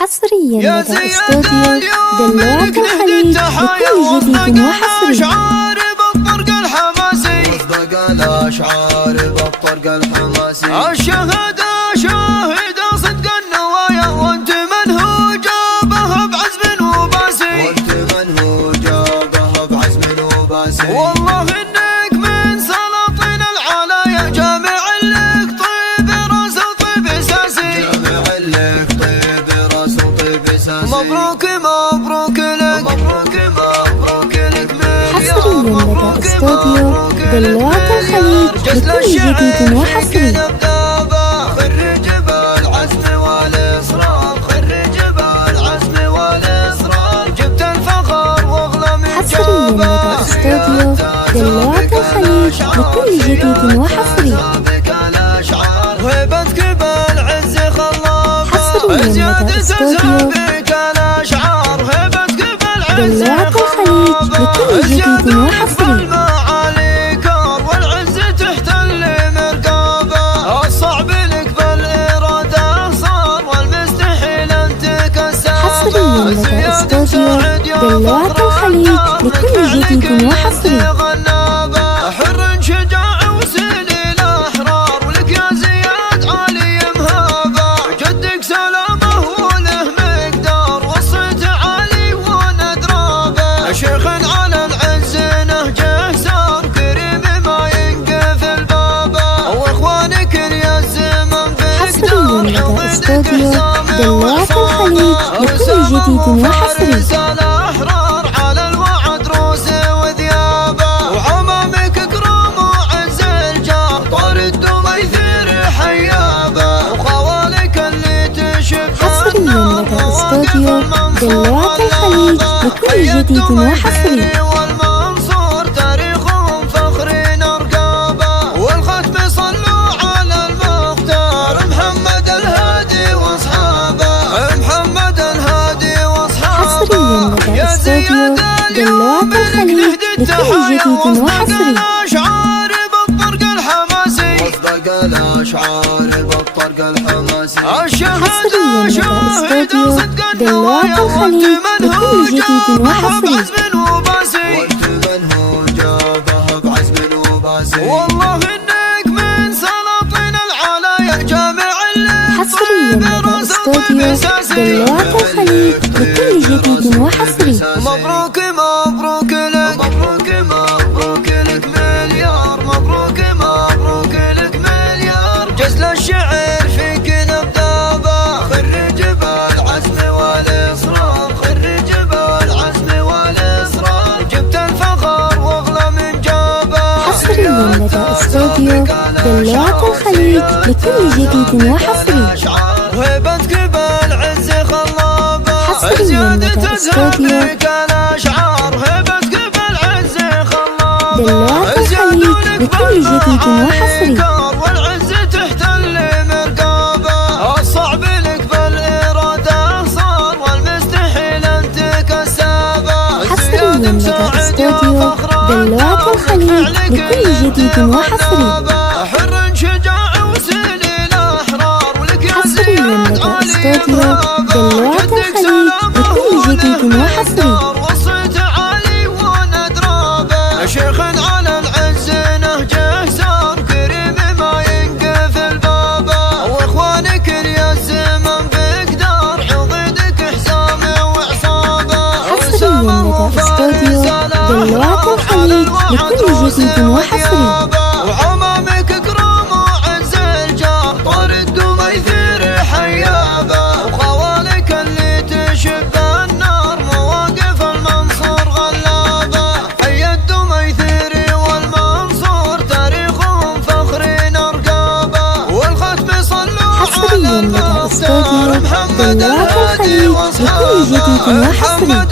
حصريا لدى استوديو دلوعة الخليج لكل جديد وحصري. أصدق الأشعار بالطرق الحماسي، الشهادة شاهدة صدق النوايا، وانت من هو جابه بعزم وباسي، وانت من هو جابه بعزم وباسي، والله انك من سلاطين العلايا، جامع لك طيب راس وطيب اساسي، جامع لك طيب راس وطيب اساسي، مبروك مبروك لك، مبروك مبروك لك، حصريا لدى استوديو دلوعة الخليج لكل جديد وحصري. خرج بالعزم والإصرار، خرج بالعزم والإصرار، جبت الفخر واغلى من حصريا لدى استوديو دلوعة الخليج لكل جديد وحصري. هيبتك بالعز خلاب، حصريا لدى استوديو دلوعة الخليج لكل جديد وحصري. حصريا لدى استوديو دلوعة الخليج لكل جديد وحصري. حر شجاع وسيل الأحرار، ولك يا زياد علي مهابة، جدك سلامه وله مقدار، وصيت علي وندرابه، شيخ على العز نهجه سار، كريم ما ينقفل بابه، واخوانك يا الزمن حصريا لدى استوديو دلوعة الخليج لكل جديد وحصري. الأحرار على الوعد روسي وذيابه، وعمامك كرام وعز الجار، طارد وميثير حيابه، وخوالك اللي تشب. حصريا لدى استوديو دلوعة الخليج لكل جديد وحصري. والمنصور تاريخهم فخر نرقابه، والختم صلوا على المختار، محمد الهادي واصحابه، محمد الهادي واصحابه. حصريا لدى استوديو دلوعة الخليج لكل جديد وحصري. الأشعار بالطرق الحماسي، أصدق الأشعار بالطرق الحماسي، حصريا لدى استوديو دلوعة الخليج لكل جديد وحصري. وانت من هو جابه بعزم وباسي، والله انك من سلاطين العلايا، جامع لك حصريا لدى استوديو دلوعة الخليج لكل جديد وحصري. مبروك مبروك لك، مبروك مبروك لك مليار، مبروك مبروك لك مليار، جزل الشعر فيك نبدابه، خرج بالعزم والإصرار، خرج بالعزم والإصرار، جبت الفخر واغلى من جابه. حصريا لدى استوديو دلوعة الخليج لكل جديد وحصري. هيبتك بالعز خلابه، حصريا لدى استوديو دلوعة الخليج لكل جديد وحصري. والعز تحتل مرقابه، الصعب لك بالإرادة صار، والمستحيل انت كسابه. حصريا لدى استوديو دلوعة الخليج لكل جديد وحصري. حر شجاع وسيل الأحرار، ولك يا حصريا لدى استوديو دلوعة الخليج لكل جديد وحصري. وصيت علي وندرابه، شيخ على العز نهجه سار، كريم ما ينقفل بابه، واخوانك يا الزمن بقدار، عضيدك حسامه وعصابه. حصريا لدى استوديو دلوعة الخليج لكل جديد وحصري. وعمامك كرام وعز الجار، طارد وميثير حيابه، وخوالك اللي تشب النار، مواقف المنصور غلابه، حيد وميثير والمنصور تاريخهم فخر نرقابه، والختم صلوا حصريا لدى استوديو دلوعة الخليج لكل جديد وحصري.